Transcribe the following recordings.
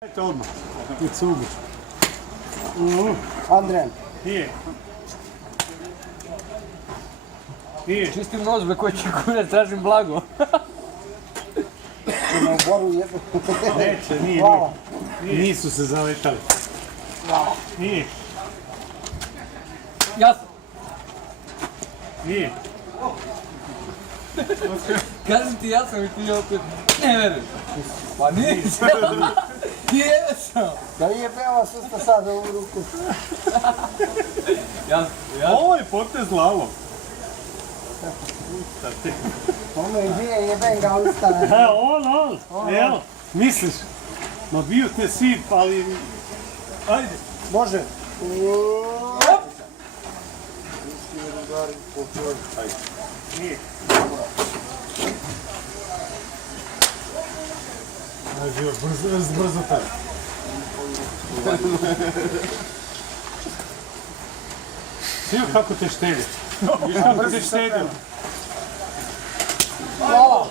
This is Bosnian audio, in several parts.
Ajde odmah, i cugu. Andrijan. Nije. Nije. Čistim nožbe koji će kune, tražim blago. Na oboru jedu. Neće, nije. Hvala. Nisu se zaletali. Nije. Jasno. Nije. Kažem ti jasno i ti opet ne verujem. Pa nisam. Jesam. Da nije peva susta sad ovu ruku. Jasno, jasno. Ovo je potez lavo. Ono je dvije jeben ga ustane. On. Evo, misliš? Ma bio te svi, ali... Ajde. Može. Nije. Ajde, brzo taj. Svi kako te štedi. Viš kako te štedio. Hvala.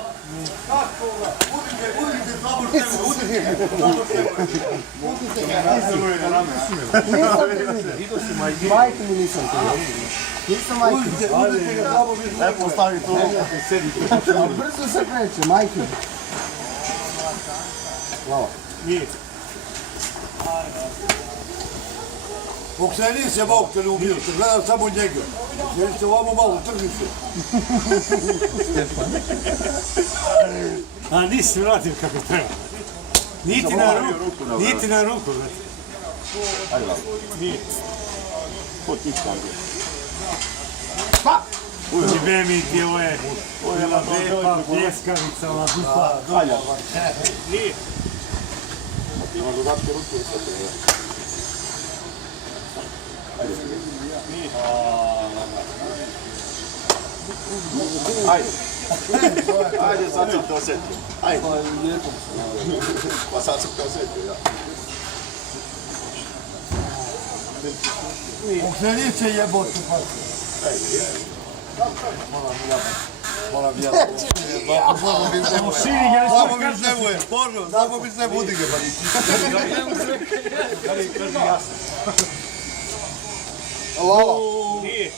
Majke mi nisam ti. Nisam majke. Lepo postavi tu ruku i sedi. Brzo se kreće, majke. Hvala. Nije. Dok se nisi Bog te ljubio, te gledam samo njega. Jer se ovamo malo trži se. A nisi vratim kako treba. Niti na ruku, brate. Ajde, lako. Nije. Ko ti sam? Jebe mi ti, ovo je lepa bljeskavica, ova dupa. Ajde. Nije. Ima dodatke ruke i sve to. Ajde. Ajde, sad sam te osjetio. Ajde. Pa sad sam te osjetio, ja. Dok se nisi jebote, pa. Moram jebati. Samo mi zemuje, Božo, samo mi se budi ga, Hvala. Nije.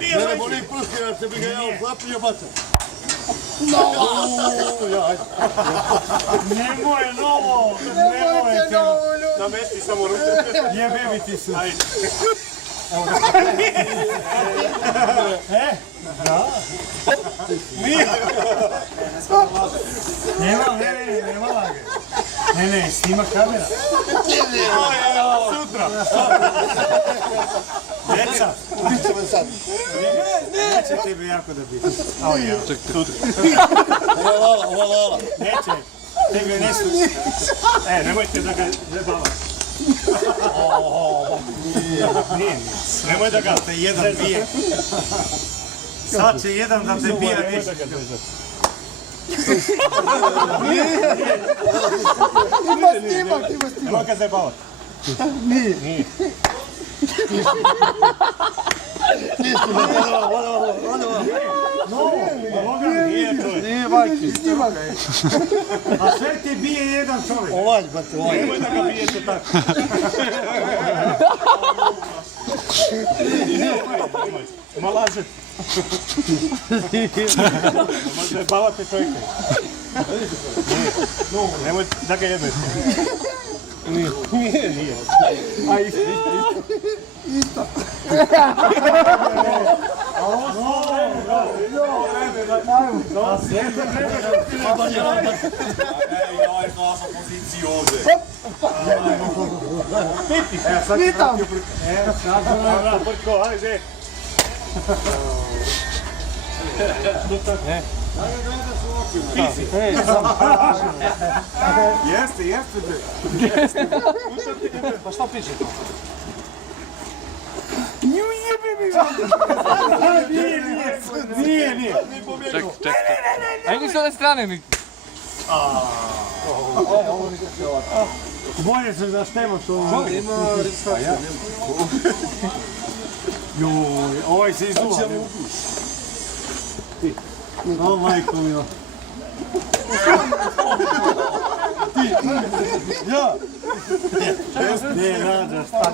Mene boli prsti, ja se bi ga ja uhlapio baca. Nemoj novo, nemojte. Namesti samo ruku. Jebe mi ti se. Ajde. Da. Nije. Nema lage. Ne, snima kamera. Sutra. Deca. Ubit će me sad. Neće tebe jako da biti. Ova lala. Neće. Tebe nesu. Nemojte da ga zebava. Nije. Nemoj da ga te jedan bije. Sad će jedan da te bije više. Ima snimak. Nemoj ga zebavati. Nije. Nije majke. Snimak. A sve ti bije jedan čovjek. Ovaj, brate, ovaj. Nemoj da ga bijete tako. Ma lažete. Možda je bavate čovjeka. Nemoj da ga jebete. Nije. A isto. A sve to treba. Ovaj glasa poziciju ovdje. Pitam. Sad prko, ajde. Pisi. Jeste bre. Pa šta piše to? Nju jebe mi. Nije. Ček. Ajde s ove strane mi. Bolje se zaštemo što ovo. Joj, ovaj se izuva. O, majko milo. Ja! Ne, nađa, šta?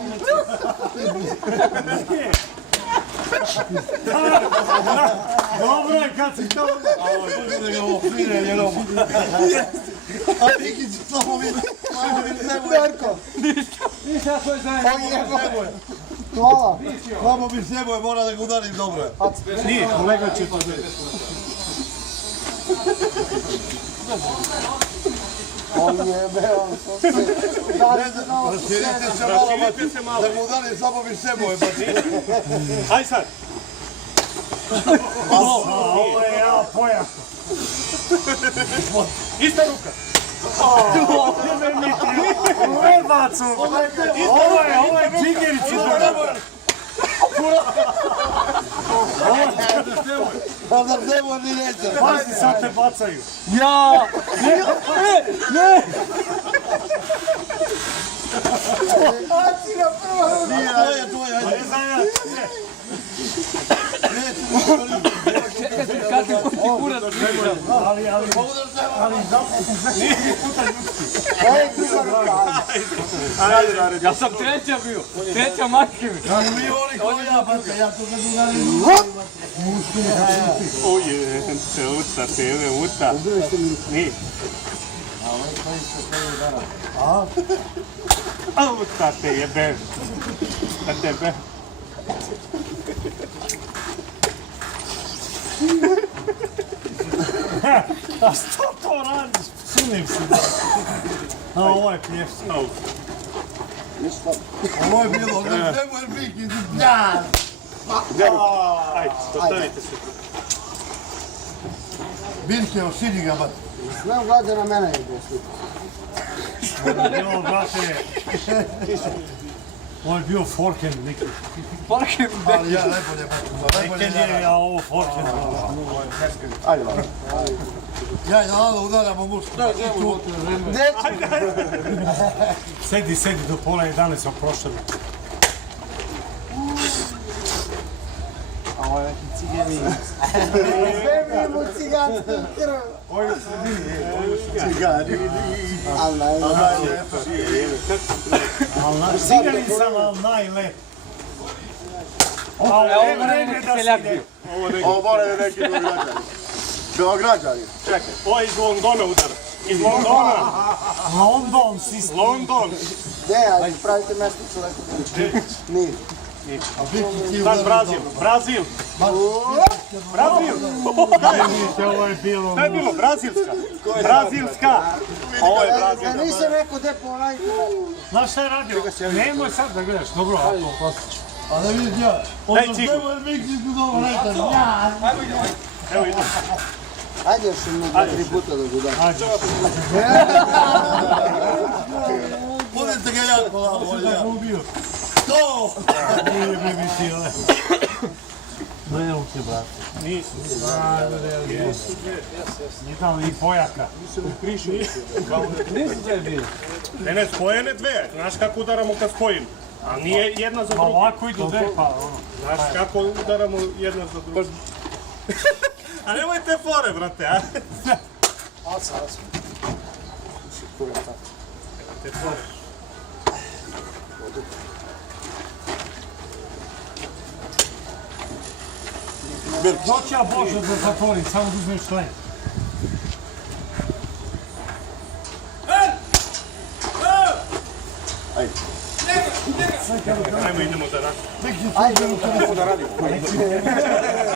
Dobro je kad si to... Može da ga ofrire jednom. A neki će samo vidjeti. Darko, Ništa, to je zajedno. hvala. Samo mi seboje, mora da ga udarim dobro. Nije, kolega će to da... On jebe, on se... Rastirite se malo, da ga udarim samo mi seboje. Aj sad! Ovo je ja pojak. Ista ruka. Ne bacu. Ovo je džigerica. Pa da seboje ni neće. Pazi, sad te bacaju. Ja! Ne! Baci ga prvo! Nije, to je, ajde. Ne znam ja. Čekajte, kakvi ko ti kurac pričam. Ali, nije puta ljudski. Ej, druga ruka. Ajde, Ja sam treća bio. Treća majke mi. Ali mi oni koji ja, pa ja to kad udarim. Oje, uta, tebe, uta. Nije. A uta te jebe. A tebe. A što to radiš? Sunim se. A ovo je plješao. Ovo je bilo, da seboje viki. Ja! Ajde, postavite se. Birke, oširi ga, bat. Znam gleda na mene ide slika. Bilo, brate, ovo je bio forehand neki. Parke mi Ali ja najbolje, bat. Nekad je, a ovo forehand. Ajde, bat. Ja i Lalo udaramo mušku. Sedi do pola 11 sam prošao. Sve mi mu ciganski krv. Ovo je u sredini, Cigari. Ali ali ciganin sam, ali najlep. Ovo je neki seljak bio. Ovo moraju neki Beograđani. Beograđani. Čekaj. Ovo je iz Londona udar. Iz Londona. London, sis. London. gde, ajde, pravite mesto čoveku. Nije. A Birke ti Sad udarim Brazil. dobro. Brazil. Brazil. Ovo je bilo. Šta je bilo? Brazilska. Brazilska. Ovo je Da Brazilska. nisam rekao gde poradite. Znaš šta je radio? Nemoj sad da gledaš. Dobro, ako prostiš. A da vidiš ja. Daj Ono cigu. seboje viki su dobro rekli. Ja! Evo idem. Ajde još jedno 2-3 puta da ga dam. Ajde. Budete ga jako lavo, Šta ja. je ubio? To! Nije me mislile. Ne, uke, brate. Nisu. Nisam i pojaka. Nisu sve bili. Ne, spojene dve. Znaš kako udaramo kad spojimo? A nije jedna za drugu. Ovako idu dve, pa ono. Znaš kako udaramo jedna za drugu. A nemoj te fore, brate, a? Te fore. Doći ja Bože da zatvorim, samo da uzmem šlem. Ajmo, idemo da radimo. Ajde,